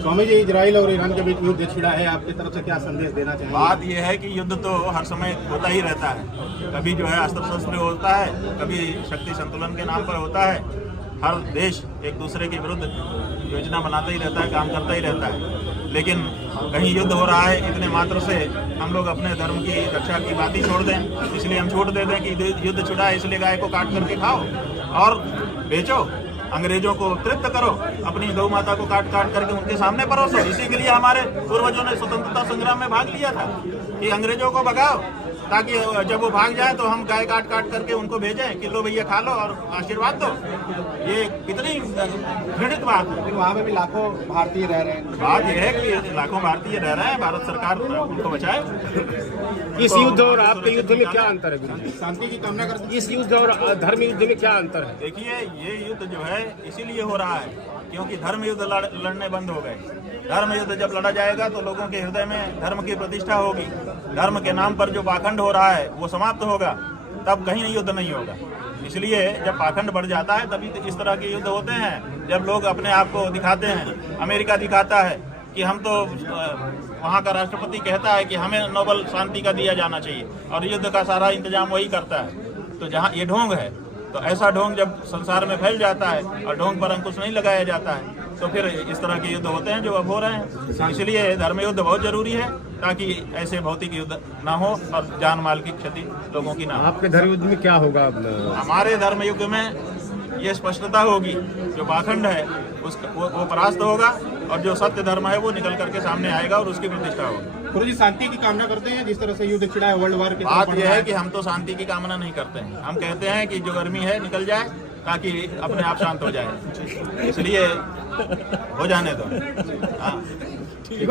Swami ji, Israel और Iran के बीच युद्ध छिड़ा है, आपकी तरफ से क्या संदेश देना चाहेंगे? बात यह है कि युद्ध तो हर समय होता ही रहता है। कभी जो है अस्त्र शस्त्र होता है, कभी शक्ति संतुलन के नाम पर होता है। हर देश एक दूसरे के विरुद्ध योजना बनाता ही रहता है, काम करता ही रहता है। लेकिन कहीं युद्ध हो रहा है, इतने मात्र से हम लोग अपने धर्म की रक्षा की बात ही छोड़ दें। इसलिए हम छूट दे दें कि युद्ध छुड़ा है, इसलिए गाय को काट करके खाओ और बेचो, अंग्रेजों को तृप्त करो, अपनी गौ माता को काट काट करके उनके सामने परोसो। इसी के लिए हमारे पूर्वजों ने स्वतंत्रता संग्राम में भाग लिया था कि अंग्रेजों को भगाओ, ताकि जब वो भाग जाए तो हम गाय काट काट करके उनको भेजें कि लो भैया खा लो और आशीर्वाद दो। ये कितनी घृणित बात है। वहाँ पे भी लाखों भारतीय रह रहे हैं। बात यह है कि लाखों भारतीय रह रहे हैं, भारत सरकार उनको बचाए। इस युद्ध और आपके युद्ध में क्या अंतर है? शांति की कामना करते हैं। इस युद्ध और धर्म युद्ध में क्या अंतर है? देखिए, ये युद्ध जो है इसीलिए हो रहा है क्योंकि धर्म युद्ध लड़ने बंद हो गए। धर्म युद्ध जब लड़ा जाएगा तो लोगों के हृदय में धर्म की प्रतिष्ठा होगी, धर्म के नाम पर जो पाखंड हो रहा है वो समाप्त होगा, तब कहीं युद्ध नहीं होगा। इसलिए जब पाखंड बढ़ जाता है तभी तो इस तरह के युद्ध होते हैं, जब लोग अपने आप को दिखाते हैं। अमेरिका दिखाता है कि हम तो, वहाँ का राष्ट्रपति कहता है कि हमें नोबेल शांति का दिया जाना चाहिए और युद्ध का सारा इंतजाम वही करता है। तो जहाँ ये ढोंग है, तो ऐसा ढोंग जब संसार में फैल जाता है और ढोंग पर अंकुश नहीं लगाया जाता है तो फिर इस तरह के युद्ध होते हैं जो अब हो रहे हैं। इसलिए धर्म युद्ध बहुत जरूरी है ताकि ऐसे भौतिक युद्ध ना हो और जान माल की क्षति लोगों की ना हो। आपके धर्म युद्ध में क्या होगा? हमारे धर्म युग में ये स्पष्टता होगी, जो पाखंड है वो परास्त होगा और जो सत्य धर्म है वो निकल करके सामने आएगा और उसकी प्रतिष्ठा होगी। गुरु जी, शांति की कामना करते हैं जिस तरह से युद्ध छिड़ा है वर्ल्ड वार के? बात यह है कि हम तो शांति की कामना नहीं करते हैं। हम कहते हैं कि जो गर्मी है निकल जाए ताकि अपने आप शांत हो जाए, इसलिए हो जाने दो। हाँ, ठीक।